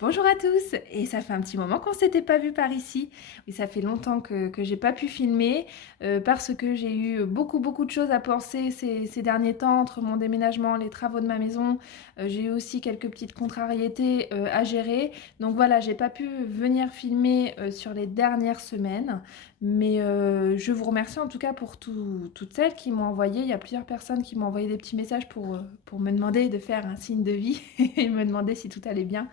Bonjour à tous, et ça fait un petit moment qu'on s'était pas vu par ici. Oui, ça fait longtemps que j'ai pas pu filmer parce que j'ai eu beaucoup de choses à penser ces derniers temps entre mon déménagement, les travaux de ma maison. J'ai eu aussi quelques petites contrariétés à gérer. Donc voilà, j'ai pas pu venir filmer sur les dernières semaines, mais je vous remercie en tout cas pour toutes celles qui m'ont envoyé. Il y a plusieurs personnes qui m'ont envoyé des petits messages pour me demander de faire un signe de vie et me demander si tout allait bien.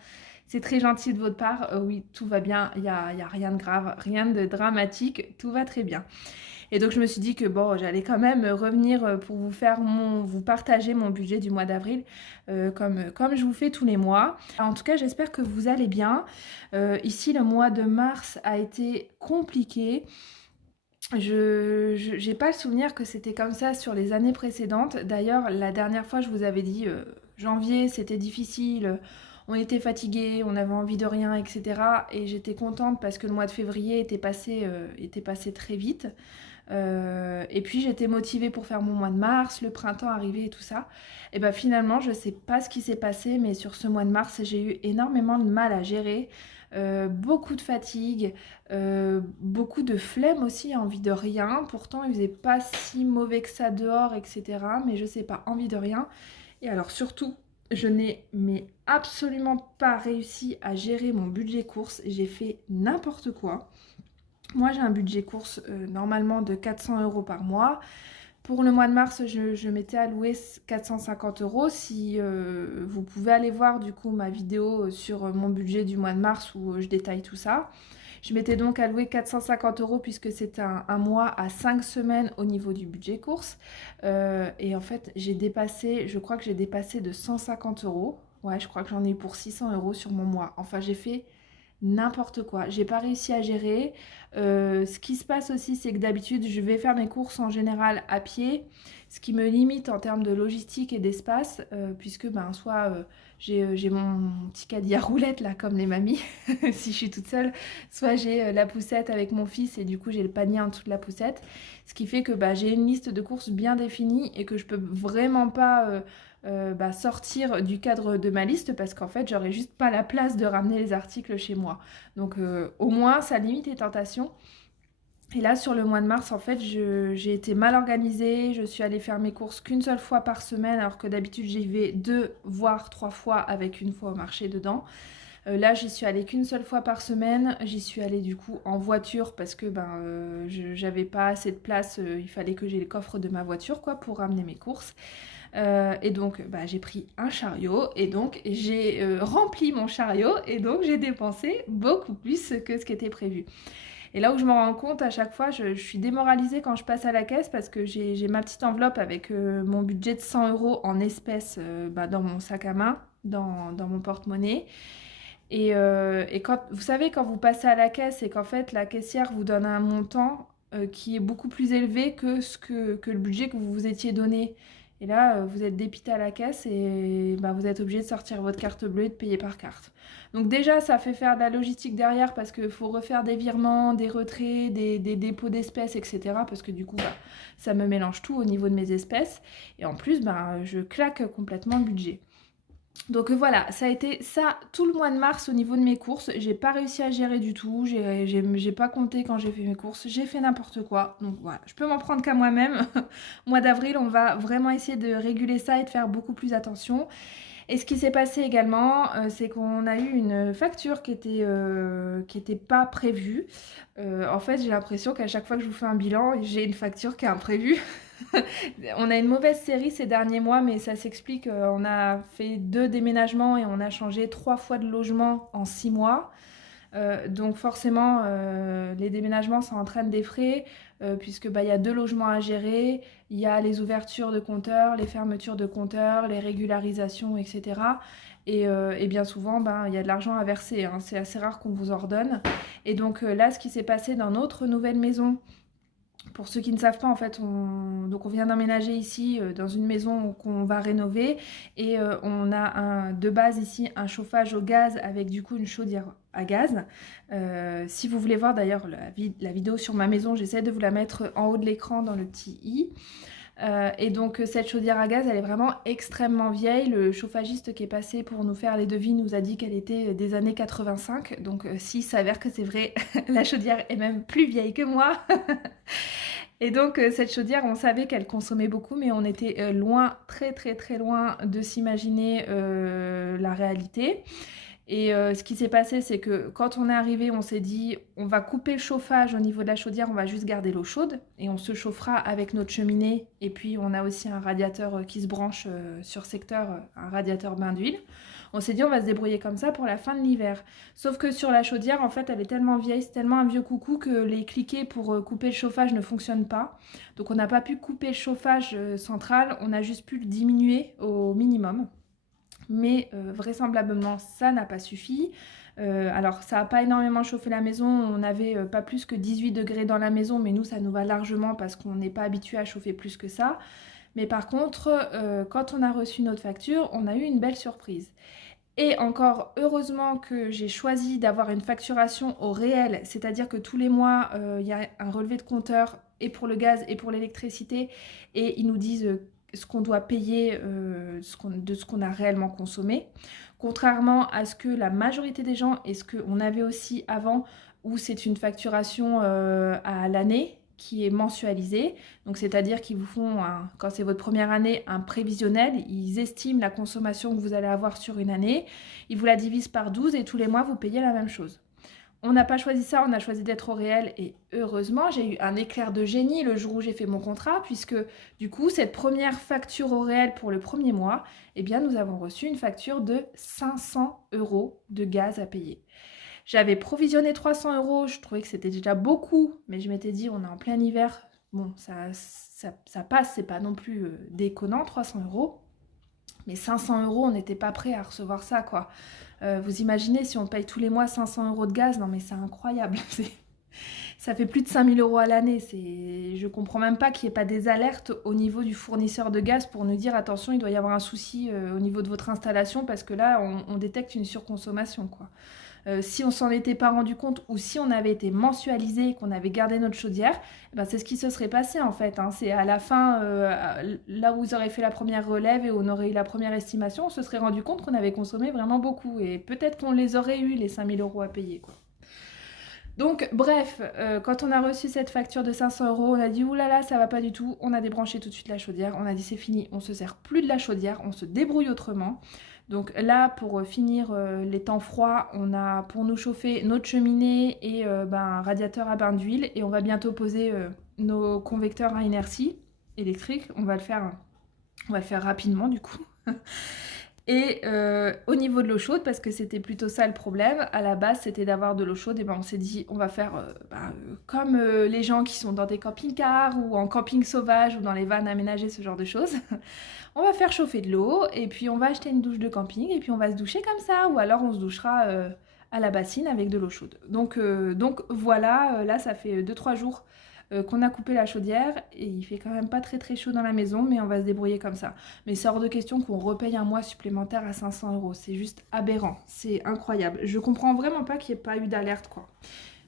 C'est très gentil de votre part. Oui, tout va bien. Il y a rien de grave, rien de dramatique. Tout va très bien. Et donc, je me suis dit que bon, j'allais quand même revenir pour vous partager mon budget du mois d'avril, comme je vous fais tous les mois. En tout cas, j'espère que vous allez bien. Ici, le mois de mars a été compliqué. Je n'ai pas le souvenir que c'était comme ça sur les années précédentes. D'ailleurs, la dernière fois, je vous avais dit janvier, c'était difficile, on était fatigués, on avait envie de rien, etc. Et j'étais contente parce que le mois de février était passé très vite. Et puis j'étais motivée pour faire mon mois de mars, le printemps arrivé et tout ça. Et ben finalement, je sais pas ce qui s'est passé, mais sur ce mois de mars, j'ai eu énormément de mal à gérer. Beaucoup de fatigue, beaucoup de flemme aussi, envie de rien. Pourtant, il faisait pas si mauvais que ça dehors, etc. Mais je sais pas, envie de rien. Et alors surtout, je n'ai mais absolument pas réussi à gérer mon budget course. J'ai fait n'importe quoi. Moi, j'ai un budget course normalement de 400 euros par mois. Pour le mois de mars, je m'étais alloué 450 euros. Si vous pouvez aller voir du coup ma vidéo sur mon budget du mois de mars où je détaille tout ça. Je m'étais donc alloué 450 euros puisque c'est un mois à 5 semaines au niveau du budget course. Et en fait, je crois que j'ai dépassé de 150 euros. Ouais, je crois que j'en ai eu pour 600 euros sur mon mois. Enfin, j'ai fait n'importe quoi. J'ai pas réussi à gérer. Ce qui se passe aussi, c'est que d'habitude, je vais faire mes courses en général à pied, ce qui me limite en termes de logistique et d'espace, puisque ben, soit j'ai mon petit caddie à roulettes, là, comme les mamies, si je suis toute seule, soit j'ai la poussette avec mon fils et du coup, j'ai le panier en dessous de la poussette. Ce qui fait que bah, j'ai une liste de courses bien définie et que je peux vraiment pas sortir du cadre de ma liste parce qu'en fait j'aurais juste pas la place de ramener les articles chez moi. Donc au moins ça limite les tentations. Et là sur le mois de mars en fait j'ai été mal organisée, je suis allée faire mes courses qu'une seule fois par semaine alors que d'habitude j'y vais 2 voire 3 fois avec une fois au marché dedans. Là, j'y suis allée qu'une seule fois par semaine. J'y suis allée du coup en voiture parce que j'avais pas assez de place. Il fallait que j'ai le coffre de ma voiture quoi pour ramener mes courses. Et donc, j'ai pris un chariot et donc j'ai rempli mon chariot et donc j'ai dépensé beaucoup plus que ce qui était prévu. Et là où je me rends compte à chaque fois, je suis démoralisée quand je passe à la caisse parce que j'ai ma petite enveloppe avec mon budget de 100 euros en espèces dans mon sac à main, dans mon porte-monnaie. Et quand, vous savez, quand vous passez à la caisse et qu'en fait la caissière vous donne un montant qui est beaucoup plus élevé que le budget que vous vous étiez donné. Et là, vous êtes dépité à la caisse et bah, vous êtes obligé de sortir votre carte bleue et de payer par carte. Donc déjà, ça fait faire de la logistique derrière parce qu'il faut refaire des virements, des retraits, des dépôts d'espèces, etc. Parce que du coup, ça me mélange tout au niveau de mes espèces. Et en plus, je claque complètement le budget. Donc voilà, ça a été ça tout le mois de mars au niveau de mes courses. J'ai pas réussi à gérer du tout, j'ai pas compté quand j'ai fait mes courses, j'ai fait n'importe quoi. Donc voilà, je peux m'en prendre qu'à moi-même. Mois d'avril, on va vraiment essayer de réguler ça et de faire beaucoup plus attention. Et ce qui s'est passé également, c'est qu'on a eu une facture qui était pas prévue. En fait, j'ai l'impression qu'à chaque fois que je vous fais un bilan, j'ai une facture qui est imprévue. On a une mauvaise série ces derniers mois, mais ça s'explique. On a fait 2 déménagements et on a changé 3 fois de logement en 6 mois. Donc forcément, les déménagements, ça entraîne des frais, puisque il y a 2 logements à gérer, il y a les ouvertures de compteurs, les fermetures de compteurs, les régularisations, etc. Et bien souvent, il y a de l'argent à verser, hein. C'est assez rare qu'on vous ordonne. Et donc là, ce qui s'est passé dans notre nouvelle maison, pour ceux qui ne savent pas, en fait, donc on vient d'emménager ici dans une maison qu'on va rénover et on a de base ici un chauffage au gaz avec du coup une chaudière à gaz. Si vous voulez voir d'ailleurs la vidéo sur ma maison, j'essaie de vous la mettre en haut de l'écran dans le petit i. Et donc cette chaudière à gaz, elle est vraiment extrêmement vieille. Le chauffagiste qui est passé pour nous faire les devis nous a dit qu'elle était des années 85. Donc s'il s'avère que c'est vrai, la chaudière est même plus vieille que moi. Et donc cette chaudière, on savait qu'elle consommait beaucoup, mais on était loin, très très très loin de s'imaginer la réalité. Et ce qui s'est passé, c'est que quand on est arrivé, on s'est dit, on va couper le chauffage au niveau de la chaudière, on va juste garder l'eau chaude et on se chauffera avec notre cheminée. Et puis on a aussi un radiateur qui se branche sur secteur, un radiateur bain d'huile. On s'est dit, on va se débrouiller comme ça pour la fin de l'hiver. Sauf que sur la chaudière, en fait, elle est tellement vieille, c'est tellement un vieux coucou que les cliquets pour couper le chauffage ne fonctionnent pas. Donc on n'a pas pu couper le chauffage central, on a juste pu le diminuer au minimum. Mais vraisemblablement ça n'a pas suffi. Alors ça n'a pas énormément chauffé la maison, on n'avait pas plus que 18 degrés dans la maison, mais nous ça nous va largement parce qu'on n'est pas habitué à chauffer plus que ça. Mais par contre, quand on a reçu notre facture, on a eu une belle surprise. Et encore heureusement que j'ai choisi d'avoir une facturation au réel, c'est-à-dire que tous les mois, il y a un relevé de compteur et pour le gaz et pour l'électricité, et ils nous disent ce qu'on doit payer de ce qu'on a réellement consommé. Contrairement à ce que la majorité des gens et ce qu'on avait aussi avant, où c'est une facturation à l'année qui est mensualisée. Donc c'est-à-dire qu'ils vous font, quand c'est votre première année, un prévisionnel. Ils estiment la consommation que vous allez avoir sur une année. Ils vous la divisent par 12 et tous les mois, vous payez la même chose. On n'a pas choisi ça, on a choisi d'être au réel et heureusement, j'ai eu un éclair de génie le jour où j'ai fait mon contrat puisque du coup, cette première facture au réel pour le premier mois, eh bien, nous avons reçu une facture de 500 € de gaz à payer. J'avais provisionné 300 €, je trouvais que c'était déjà beaucoup, mais je m'étais dit, on est en plein hiver, bon, ça passe, c'est pas non plus déconnant, 300 €. Mais 500 €, on n'était pas prêt à recevoir ça, quoi. Vous imaginez si on paye tous les mois 500 € de gaz? Non mais c'est incroyable. Ça fait plus de 5000 € à l'année. Je comprends même pas qu'il n'y ait pas des alertes au niveau du fournisseur de gaz pour nous dire attention, il doit y avoir un souci au niveau de votre installation parce que là, on détecte une surconsommation, quoi. Si on s'en était pas rendu compte ou si on avait été mensualisé et qu'on avait gardé notre chaudière, ben c'est ce qui se serait passé en fait. Hein. C'est à la fin, là où vous aurez fait la première relève et où on aurait eu la première estimation, on se serait rendu compte qu'on avait consommé vraiment beaucoup. Et peut-être qu'on les aurait eu les 5000 € à payer, quoi. Donc bref, quand on a reçu cette facture de 500 €, on a dit oulala, ça va pas du tout. On a débranché tout de suite la chaudière. On a dit c'est fini, on se sert plus de la chaudière, on se débrouille autrement. Donc là, pour finir les temps froids, on a pour nous chauffer notre cheminée et un radiateur à bain d'huile. Et on va bientôt poser nos convecteurs à inertie électrique. On va le faire rapidement du coup. Et au niveau de l'eau chaude, parce que c'était plutôt ça le problème, à la base c'était d'avoir de l'eau chaude, et ben on s'est dit on va faire comme les gens qui sont dans des camping-cars ou en camping sauvage ou dans les vannes aménagées, ce genre de choses. On va faire chauffer de l'eau et puis on va acheter une douche de camping et puis on va se doucher comme ça, ou alors on se douchera à la bassine avec de l'eau chaude. Donc voilà, là ça fait 2-3 jours qu'on a coupé la chaudière et il fait quand même pas très très chaud dans la maison, mais on va se débrouiller comme ça. Mais c'est hors de question qu'on repaye un mois supplémentaire à 500 €, c'est juste aberrant, c'est incroyable. Je comprends vraiment pas qu'il n'y ait pas eu d'alerte, quoi.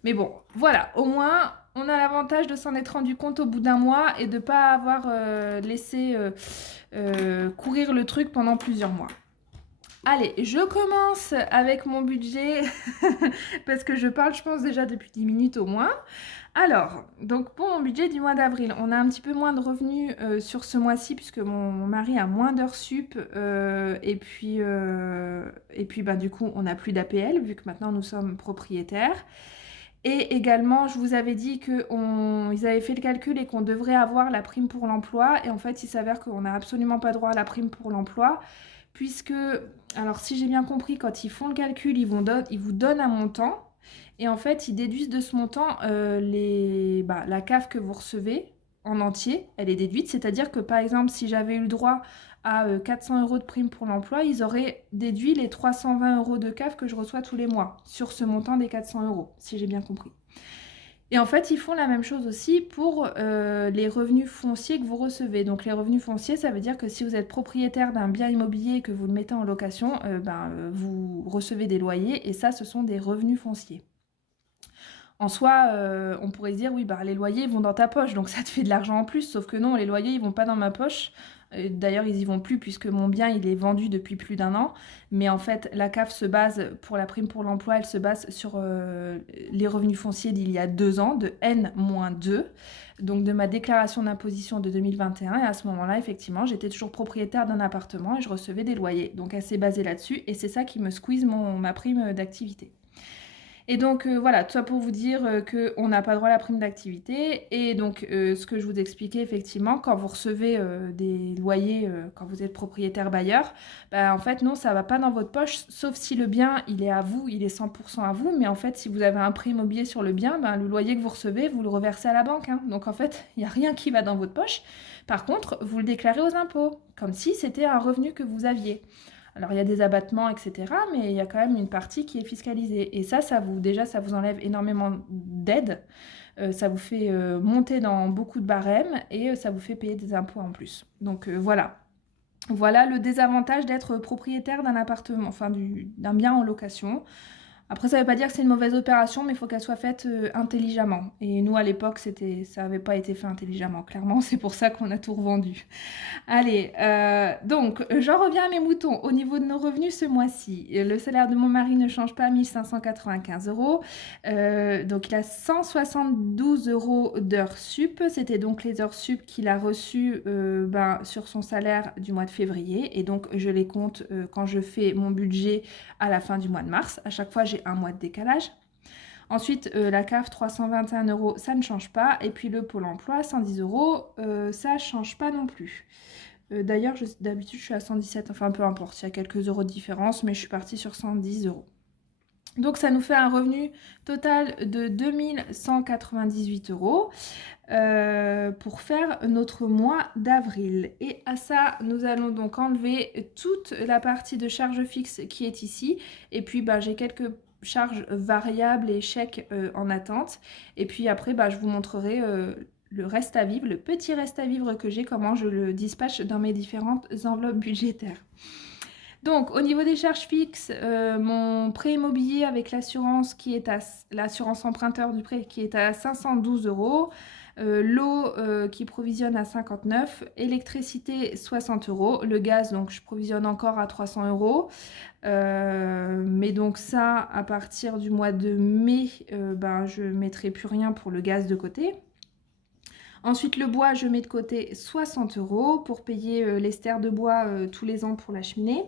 Mais bon, voilà, au moins on a l'avantage de s'en être rendu compte au bout d'un mois et de ne pas avoir laissé courir le truc pendant plusieurs mois. Allez, je commence avec mon budget parce que je parle, je pense, déjà depuis 10 minutes au moins. Alors, donc pour mon budget du mois d'avril, on a un petit peu moins de revenus sur ce mois-ci puisque mon mari a moins d'heures sup et puis du coup, on n'a plus d'APL vu que maintenant nous sommes propriétaires. Et également, je vous avais dit qu'ils avaient fait le calcul et qu'on devrait avoir la prime pour l'emploi. Et en fait, il s'avère qu'on n'a absolument pas droit à la prime pour l'emploi puisque, alors si j'ai bien compris, quand ils font le calcul, ils vous donnent un montant. Et en fait, ils déduisent de ce montant la CAF que vous recevez en entier, elle est déduite. C'est-à-dire que par exemple, si j'avais eu le droit à 400 € de prime pour l'emploi, ils auraient déduit les 320 € de CAF que je reçois tous les mois sur ce montant des 400 €, si j'ai bien compris. Et en fait, ils font la même chose aussi pour les revenus fonciers que vous recevez. Donc les revenus fonciers, ça veut dire que si vous êtes propriétaire d'un bien immobilier et que vous le mettez en location, vous recevez des loyers et ça, ce sont des revenus fonciers. En soi, on pourrait se dire: «Oui, bah, les loyers, ils vont dans ta poche, donc ça te fait de l'argent en plus». Sauf que non, les loyers, ils vont pas dans ma poche. D'ailleurs, ils y vont plus puisque mon bien, il est vendu depuis plus d'un an. Mais en fait, la CAF se base, pour la prime pour l'emploi, elle se base sur, les revenus fonciers d'il y a 2 ans, de N-2, donc de ma déclaration d'imposition de 2021. Et à ce moment-là, effectivement, j'étais toujours propriétaire d'un appartement et je recevais des loyers. Donc elle s'est basée là-dessus et c'est ça qui me squeeze ma prime d'activité. Et donc voilà, tout ça pour vous dire qu'on n'a pas droit à la prime d'activité. Et donc ce que je vous expliquais, effectivement, quand vous recevez des loyers, quand vous êtes propriétaire bailleur, bah, en fait non, ça ne va pas dans votre poche, sauf si le bien, il est à vous, il est 100% à vous. Mais en fait, si vous avez un prêt immobilier sur le bien, bah, le loyer que vous recevez, vous le reversez à la banque, hein. Donc en fait, il n'y a rien qui va dans votre poche. Par contre, vous le déclarez aux impôts, comme si c'était un revenu que vous aviez. Alors il y a des abattements, etc., mais il y a quand même une partie qui est fiscalisée. Et ça ça vous enlève énormément d'aides, ça vous fait monter dans beaucoup de barèmes et ça vous fait payer des impôts en plus. Donc voilà. Voilà le désavantage d'être propriétaire d'un appartement, enfin d'un bien en location. Après, ça ne veut pas dire que c'est une mauvaise opération, mais il faut qu'elle soit faite intelligemment. Et nous, à l'époque, ça n'avait pas été fait intelligemment, clairement. C'est pour ça qu'on a tout revendu. Allez, donc, j'en reviens à mes moutons. Au niveau de nos revenus ce mois-ci, le salaire de mon mari ne change pas, 1595 euros. Donc, il a 172 euros d'heures sup. C'était donc les heures sup qu'il a reçues sur son salaire du mois de février. Et donc, je les compte quand je fais mon budget à la fin du mois de mars. À chaque fois, j'ai un mois de décalage. Ensuite, la CAF, 321 euros, ça ne change pas. Et puis le Pôle emploi, 110 euros, ça ne change pas non plus. D'ailleurs, d'habitude, je suis à 117, enfin peu importe, il y a quelques euros de différence, mais je suis partie sur 110 euros. Donc ça nous fait un revenu total de 2198 euros pour faire notre mois d'avril. Et à ça, nous allons donc enlever toute la partie de charge fixe qui est ici. Et puis, j'ai quelques charges variables et chèques en attente. Et puis après, je vous montrerai le reste à vivre, le petit reste à vivre que j'ai, comment je le dispatche dans mes différentes enveloppes budgétaires. Donc, au niveau des charges fixes, mon prêt immobilier avec l'assurance l'assurance emprunteur du prêt qui est à 512 euros, l'eau qui provisionne à 59, électricité 60 euros, le gaz, donc je provisionne encore à 300 euros. Mais donc ça, à partir du mois de mai, je ne mettrai plus rien pour le gaz de côté. Ensuite, le bois, je mets de côté 60 euros pour payer les stères de bois tous les ans pour la cheminée.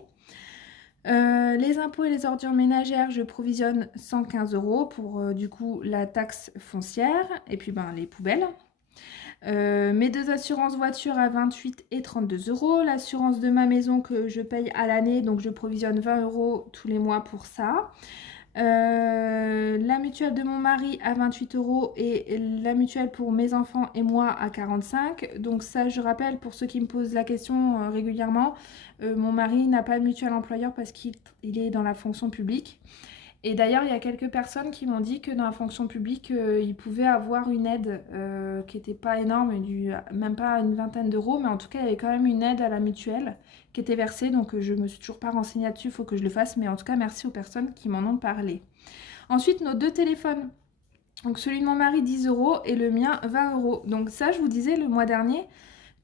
Les impôts et les ordures ménagères, je provisionne 115 euros pour du coup la taxe foncière et puis les poubelles. Mes deux assurances voitures à 28 et 32 euros. L'assurance de ma maison que je paye à l'année, donc je provisionne 20 euros tous les mois pour ça. La mutuelle de mon mari à 28 euros et la mutuelle pour mes enfants et moi à 45. Donc ça, je rappelle pour ceux qui me posent la question régulièrement, mon mari n'a pas de mutuelle employeur parce qu'il est dans la fonction publique. Et d'ailleurs, il y a quelques personnes qui m'ont dit que dans la fonction publique, ils pouvaient avoir une aide qui n'était pas énorme, même pas une vingtaine d'euros, mais en tout cas, il y avait quand même une aide à la mutuelle qui était versée. Donc, je ne me suis toujours pas renseignée là-dessus, il faut que je le fasse. Mais en tout cas, merci aux personnes qui m'en ont parlé. Ensuite, nos deux téléphones. Donc, celui de mon mari, 10 euros et le mien, 20 euros. Donc, ça, je vous disais le mois dernier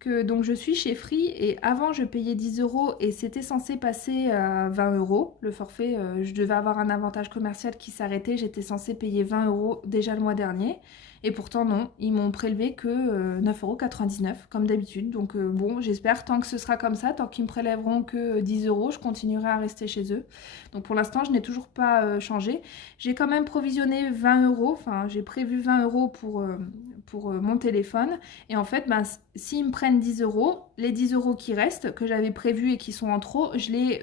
que donc je suis chez Free et avant je payais 10 euros et c'était censé passer à 20 euros le forfait. Je devais avoir un avantage commercial qui s'arrêtait, j'étais censée payer 20 euros déjà le mois dernier et pourtant non, ils m'ont prélevé que 9,99 euros comme d'habitude. Donc bon, j'espère tant que ce sera comme ça, tant qu'ils me prélèveront que 10 euros, je continuerai à rester chez eux. Donc pour l'instant je n'ai toujours pas changé. J'ai quand même provisionné 20 euros, enfin j'ai prévu 20 euros pour mon téléphone. Et en fait, s'ils me prennent 10 euros, les 10 euros qui restent, que j'avais prévus et qui sont en trop, je les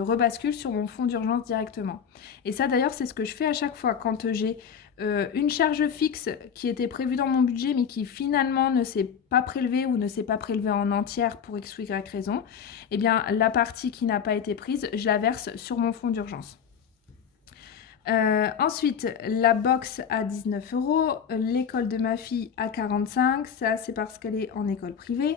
rebascule sur mon fonds d'urgence directement. Et ça d'ailleurs, c'est ce que je fais à chaque fois quand j'ai une charge fixe qui était prévue dans mon budget mais qui finalement ne s'est pas prélevée ou ne s'est pas prélevée en entière pour X ou Y raison, eh bien la partie qui n'a pas été prise, je la verse sur mon fonds d'urgence. Ensuite, la box à 19 euros, l'école de ma fille à 45, ça c'est parce qu'elle est en école privée.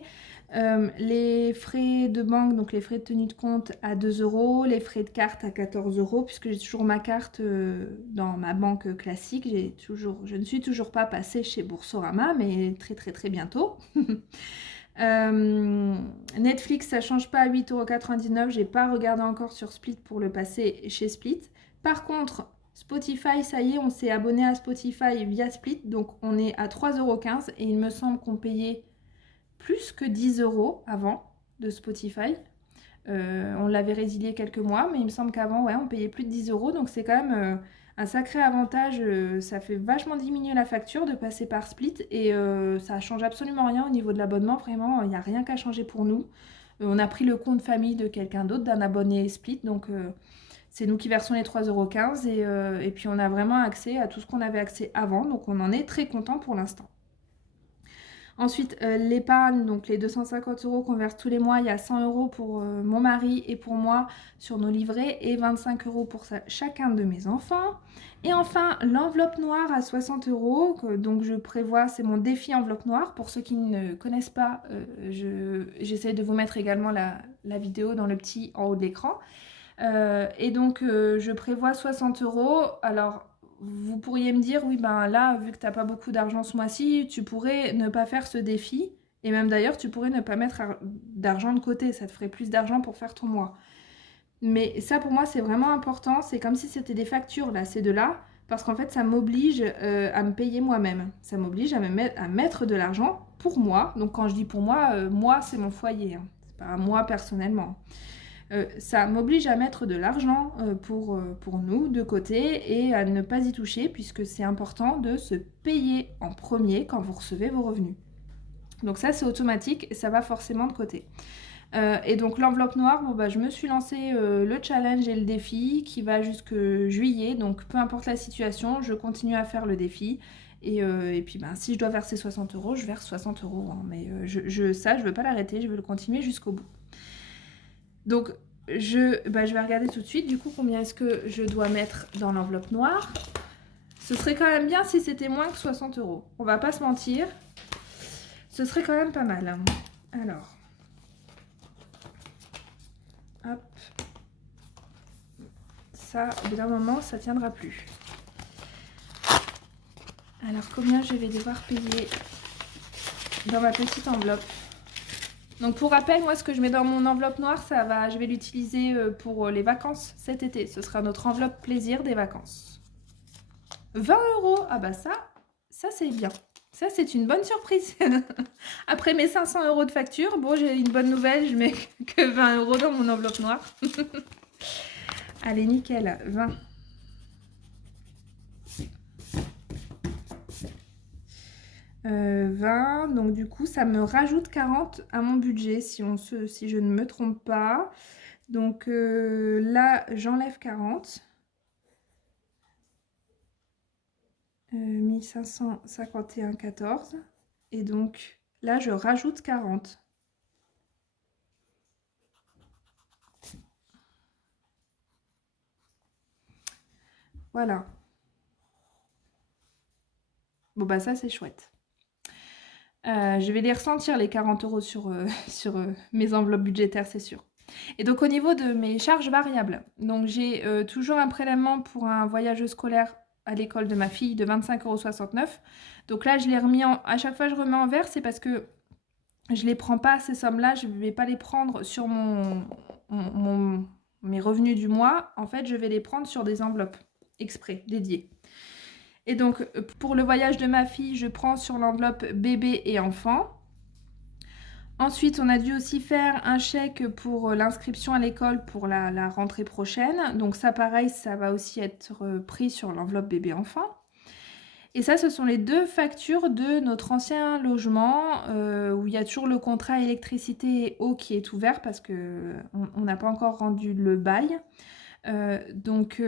Les frais de banque, donc les frais de tenue de compte à 2 euros, les frais de carte à 14 euros, puisque j'ai toujours ma carte dans ma banque classique. Je ne suis toujours pas passée chez Boursorama, mais très très très bientôt. Netflix, ça change pas à 8,99 €. J'ai pas regardé encore sur Split pour le passer chez Split. Par contre, Spotify, ça y est, on s'est abonné à Spotify via Split, donc on est à 3,15 € et il me semble qu'on payait plus que 10 € avant de Spotify. On l'avait résilié quelques mois, mais il me semble qu'avant, ouais, on payait plus de 10 €, donc c'est quand même un sacré avantage. Ça fait vachement diminuer la facture de passer par Split et ça change absolument rien au niveau de l'abonnement. Vraiment, il n'y a rien qu'à changer pour nous. On a pris le compte famille de quelqu'un d'autre, d'un abonné Split, donc c'est nous qui versons les 3,15 € et puis on a vraiment accès à tout ce qu'on avait accès avant, donc on en est très content pour l'instant. Ensuite, l'épargne, donc les 250 € qu'on verse tous les mois, il y a 100 € pour mon mari et pour moi sur nos livrets et 25 € pour chacun de mes enfants. Et enfin, l'enveloppe noire à 60 €, donc je prévois, c'est mon défi enveloppe noire. Pour ceux qui ne connaissent pas, j'essaie de vous mettre également la vidéo dans le petit en haut de l'écran. Et donc, je prévois 60 €. Alors, vous pourriez me dire, oui, ben là, vu que tu n'as pas beaucoup d'argent ce mois-ci, tu pourrais ne pas faire ce défi. Et même d'ailleurs, tu pourrais ne pas mettre d'argent de côté. Ça te ferait plus d'argent pour faire ton mois. Mais ça, pour moi, c'est vraiment important. C'est comme si c'était des factures, là, ces deux-là. Parce qu'en fait, ça m'oblige à me payer moi-même. Ça m'oblige à mettre de l'argent pour moi. Donc, quand je dis pour moi, moi, c'est mon foyer. Hein. C'est pas moi personnellement. Ça m'oblige à mettre de l'argent pour nous de côté et à ne pas y toucher puisque c'est important de se payer en premier quand vous recevez vos revenus. Donc ça c'est automatique et ça va forcément de côté. Et donc l'enveloppe noire, bon, bah, je me suis lancé le challenge et le défi qui va jusque juillet. Donc peu importe la situation, je continue à faire le défi. Et puis ben, si je dois verser 60 €, je verse 60 €. Hein. Mais ça, je ne veux pas l'arrêter, je veux le continuer jusqu'au bout. Donc, je vais regarder tout de suite, du coup, combien est-ce que je dois mettre dans l'enveloppe noire. Ce serait quand même bien si c'était moins que 60 €. On va pas se mentir. Ce serait quand même pas mal. Hein. Alors. Hop. Ça, au bout d'un moment, ça tiendra plus. Alors, combien je vais devoir payer dans ma petite enveloppe? Donc pour rappel, moi ce que je mets dans mon enveloppe noire, je vais l'utiliser pour les vacances cet été. Ce sera notre enveloppe plaisir des vacances. 20 €, ah bah ça c'est bien. Ça c'est une bonne surprise. Après mes 500 € de facture, bon j'ai une bonne nouvelle, je mets que 20 € dans mon enveloppe noire. Allez nickel, 20. 20, donc du coup ça me rajoute 40 à mon budget si je ne me trompe pas. Donc là j'enlève 40. 1551,14. Et donc là je rajoute 40. Voilà. Bon bah ça c'est chouette. Je vais les ressentir les 40 € sur mes enveloppes budgétaires, c'est sûr. Et donc au niveau de mes charges variables, donc j'ai toujours un prélèvement pour un voyage scolaire à l'école de ma fille de 25,69 €. Donc là je l'ai remis à chaque fois que je remets en vert, c'est parce que je les prends pas ces sommes-là, je ne vais pas les prendre sur mes revenus du mois. En fait, je vais les prendre sur des enveloppes exprès, dédiées. Et donc, pour le voyage de ma fille, je prends sur l'enveloppe bébé et enfant. Ensuite, on a dû aussi faire un chèque pour l'inscription à l'école pour la rentrée prochaine. Donc ça, pareil, ça va aussi être pris sur l'enveloppe bébé-enfant. Et ça, ce sont les deux factures de notre ancien logement où il y a toujours le contrat électricité et eau qui est ouvert parce qu'on n'a pas encore rendu le bail. Donc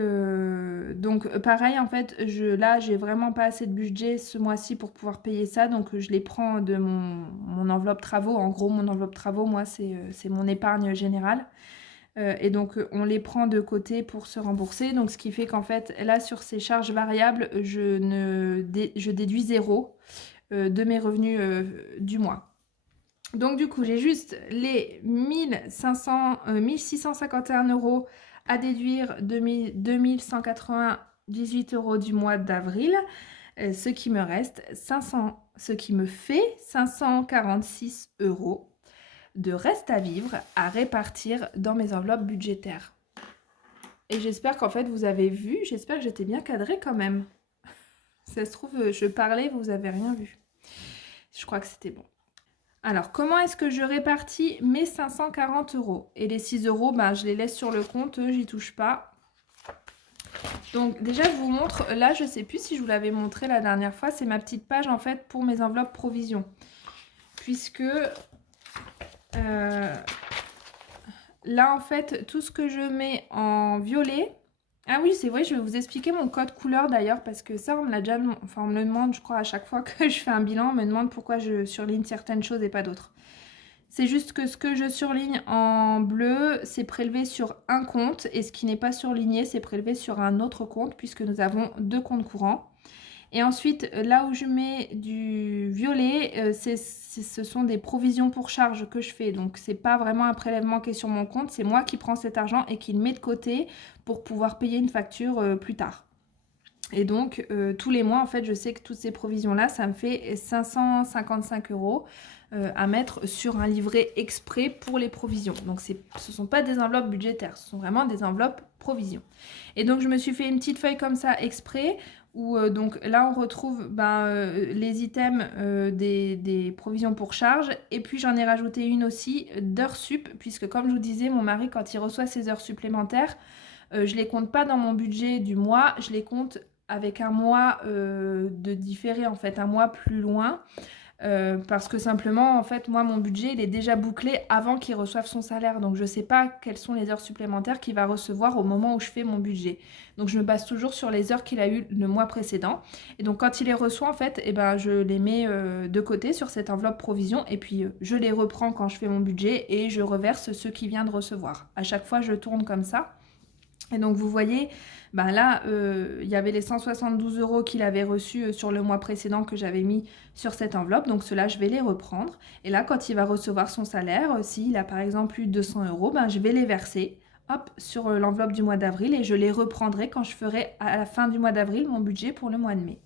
pareil, en fait, là, j'ai vraiment pas assez de budget ce mois-ci pour pouvoir payer ça. Donc, je les prends de mon enveloppe travaux. En gros, mon enveloppe travaux, moi, c'est mon épargne générale. Et donc on les prend de côté pour se rembourser. Donc ce qui fait qu'en fait là sur ces charges variables, je déduis 0 de mes revenus du mois. Donc du coup j'ai juste les 1651 € à déduire de mes 2198 € du mois d'avril, ce qui me reste ce qui me fait 546 € de reste à vivre à répartir dans mes enveloppes budgétaires. Et j'espère qu'en fait vous avez vu, j'espère que j'étais bien cadrée quand même. Ça se trouve, je parlais, vous avez rien vu. Je crois que c'était bon. Alors, comment est-ce que je répartis mes 540 €? Et les 6 €, ben, je les laisse sur le compte, j'y touche pas. Donc déjà, je vous montre, là, je sais plus si je vous l'avais montré la dernière fois, c'est ma petite page en fait pour mes enveloppes provisions. Puisque là, en fait, tout ce que je mets en violet... Ah oui, c'est vrai, je vais vous expliquer mon code couleur d'ailleurs, parce que ça, on me l'a déjà... Enfin, on me le demande, je crois, à chaque fois que je fais un bilan, on me demande pourquoi je surligne certaines choses et pas d'autres. C'est juste que ce que je surligne en bleu, c'est prélevé sur un compte, et ce qui n'est pas surligné, c'est prélevé sur un autre compte, puisque nous avons 2 comptes courants. Et ensuite, là où je mets du violet, ce sont des provisions pour charges que je fais. Donc, c'est pas vraiment un prélèvement qui est sur mon compte. C'est moi qui prends cet argent et qui le mets de côté pour pouvoir payer une facture plus tard. Et donc, tous les mois, en fait, je sais que toutes ces provisions-là, ça me fait 555 € à mettre sur un livret exprès pour les provisions. Donc, ce ne sont pas des enveloppes budgétaires, ce sont vraiment des enveloppes provisions. Et donc, je me suis fait une petite feuille comme ça exprès où donc là, on retrouve les items des provisions pour charge. Et puis, j'en ai rajouté une aussi d'heures sup, puisque comme je vous disais, mon mari, quand il reçoit ses heures supplémentaires, je les compte pas dans mon budget du mois, je les compte avec un mois de différé, en fait, un mois plus loin. Parce que simplement, en fait, moi, mon budget, il est déjà bouclé avant qu'il reçoive son salaire. Donc, je ne sais pas quelles sont les heures supplémentaires qu'il va recevoir au moment où je fais mon budget. Donc, je me base toujours sur les heures qu'il a eues le mois précédent. Et donc, quand il les reçoit, en fait, eh ben, je les mets de côté sur cette enveloppe provision. Et puis, je les reprends quand je fais mon budget et je reverse ce qu'il vient de recevoir. À chaque fois, je tourne comme ça. Et donc vous voyez, ben là, il y avait les 172 € qu'il avait reçus sur le mois précédent que j'avais mis sur cette enveloppe. Donc ceux-là, je vais les reprendre. Et là, quand il va recevoir son salaire, s'il a par exemple eu 200 €, ben, je vais les verser hop, sur l'enveloppe du mois d'avril. Et je les reprendrai quand je ferai à la fin du mois d'avril mon budget pour le mois de mai.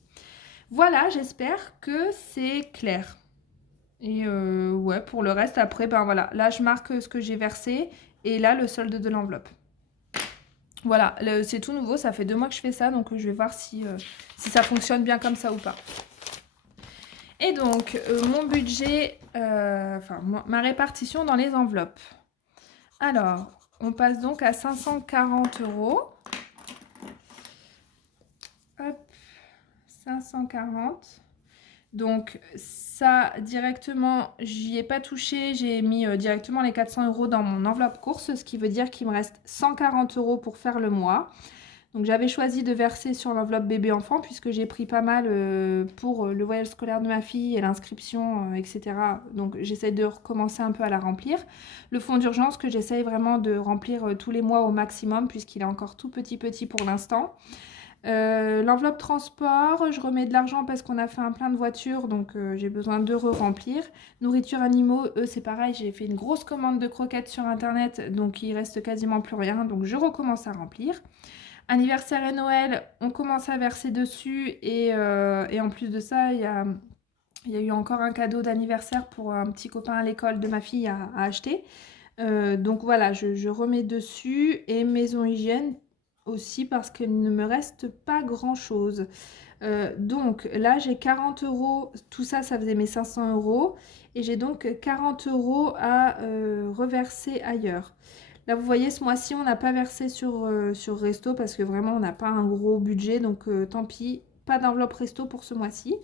Voilà, j'espère que c'est clair. Et ouais, pour le reste, après, ben voilà. Là, je marque ce que j'ai versé et là, le solde de l'enveloppe. Voilà, c'est tout nouveau, ça fait 2 mois que je fais ça, donc je vais voir si ça fonctionne bien comme ça ou pas. Et donc, mon budget, ma répartition dans les enveloppes. Alors, on passe donc à 540 €. Hop, 540. Donc ça directement, j'y ai pas touché, j'ai mis directement les 400 € dans mon enveloppe course, ce qui veut dire qu'il me reste 140 € pour faire le mois. Donc j'avais choisi de verser sur l'enveloppe bébé enfant puisque j'ai pris pas mal pour le voyage scolaire de ma fille et l'inscription, etc. Donc j'essaie de recommencer un peu à la remplir. Le fonds d'urgence que j'essaye vraiment de remplir tous les mois au maximum puisqu'il est encore tout petit pour l'instant. L'enveloppe transport, je remets de l'argent parce qu'on a fait un plein de voitures, donc j'ai besoin de re-remplir. Nourriture animaux, eux c'est pareil, j'ai fait une grosse commande de croquettes sur internet, donc il reste quasiment plus rien, donc je recommence à remplir. Anniversaire et Noël, on commence à verser dessus et en plus de ça, il y a eu encore un cadeau d'anniversaire pour un petit copain à l'école de ma fille à acheter. Donc voilà, je remets dessus et maison hygiène aussi parce qu'il ne me reste pas grand chose. Donc là j'ai 40 €, tout ça ça faisait mes 500 € et j'ai donc 40 € à reverser ailleurs. Là vous voyez ce mois-ci on n'a pas versé sur Resto parce que vraiment on n'a pas un gros budget, donc tant pis, pas d'enveloppe Resto pour ce mois-ci.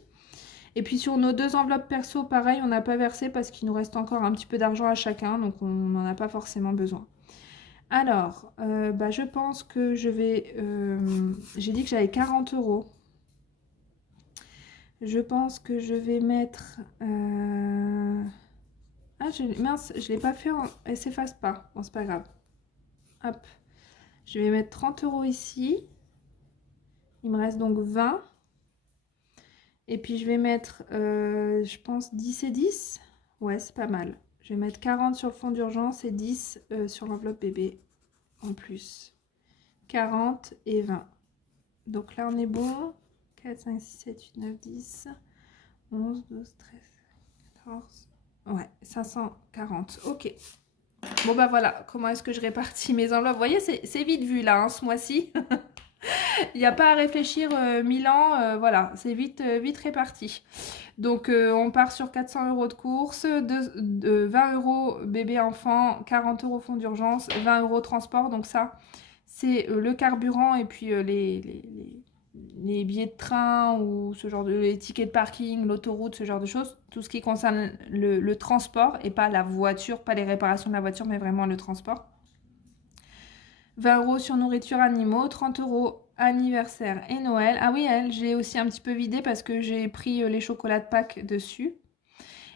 Et puis sur nos 2 enveloppes perso pareil on n'a pas versé parce qu'il nous reste encore un petit peu d'argent à chacun, donc on n'en a pas forcément besoin. Alors, je pense que je vais... j'ai dit que j'avais 40 €. Je pense que je vais mettre... Ah, mince, je ne l'ai pas fait en... Elle s'efface pas. Bon, c'est pas grave. Hop. Je vais mettre 30 € ici. Il me reste donc 20. Et puis je vais mettre, je pense, 10 et 10. Ouais, c'est pas mal. Je vais mettre 40 sur le fonds d'urgence et 10 sur l'enveloppe bébé en plus. 40 et 20. Donc là, on est bon. 4, 5, 6, 7, 8, 9, 10, 11, 12, 13, 14. Ouais, 540. Ok. Bon, bah voilà. Comment est-ce que je répartis mes enveloppes? Vous voyez, c'est vite vu là, hein, ce mois-ci. Il n'y a pas à réfléchir 1000 ans. Voilà, c'est vite réparti. Donc, on part sur 400 € de course, 20 € bébé enfant, 40 € fonds d'urgence, 20 € transport. Donc ça, c'est le carburant et puis les billets de train ou ce genre les tickets de parking, l'autoroute, ce genre de choses. Tout ce qui concerne le transport et pas la voiture, pas les réparations de la voiture, mais vraiment le transport. 20 € sur nourriture animaux, 30 € anniversaire et Noël. Ah oui, j'ai aussi un petit peu vidé parce que j'ai pris les chocolats de Pâques dessus.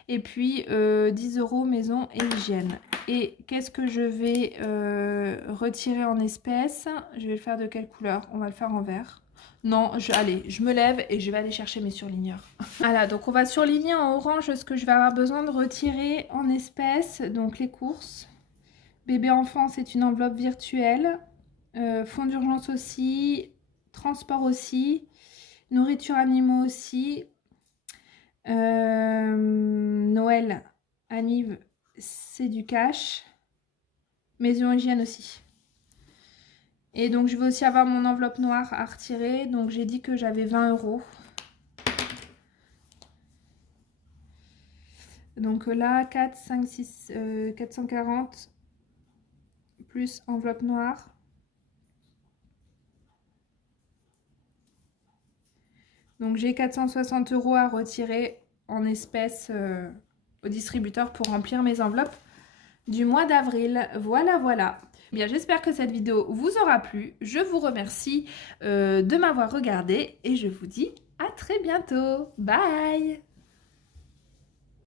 Et puis 10 € maison et hygiène. Et qu'est-ce que je vais retirer en espèces? Je vais le faire de quelle couleur? On va le faire en vert. Non, allez, je me lève et je vais aller chercher mes surligneurs. Voilà, donc on va surligner en orange ce que je vais avoir besoin de retirer en espèces. Donc les courses. Bébé enfant, c'est une enveloppe virtuelle. Fonds d'urgence aussi. Transport aussi. Nourriture animaux aussi. Noël, Anniv, c'est du cash. Maison hygiène aussi. Et donc je vais aussi avoir mon enveloppe noire à retirer. Donc j'ai dit que j'avais 20 €. Donc là, 4, 5, 6, 440 plus enveloppe noire. Donc j'ai 460 € à retirer en espèces au distributeur pour remplir mes enveloppes du mois d'avril. Voilà, voilà. Bien, j'espère que cette vidéo vous aura plu. Je vous remercie de m'avoir regardé et je vous dis à très bientôt. Bye!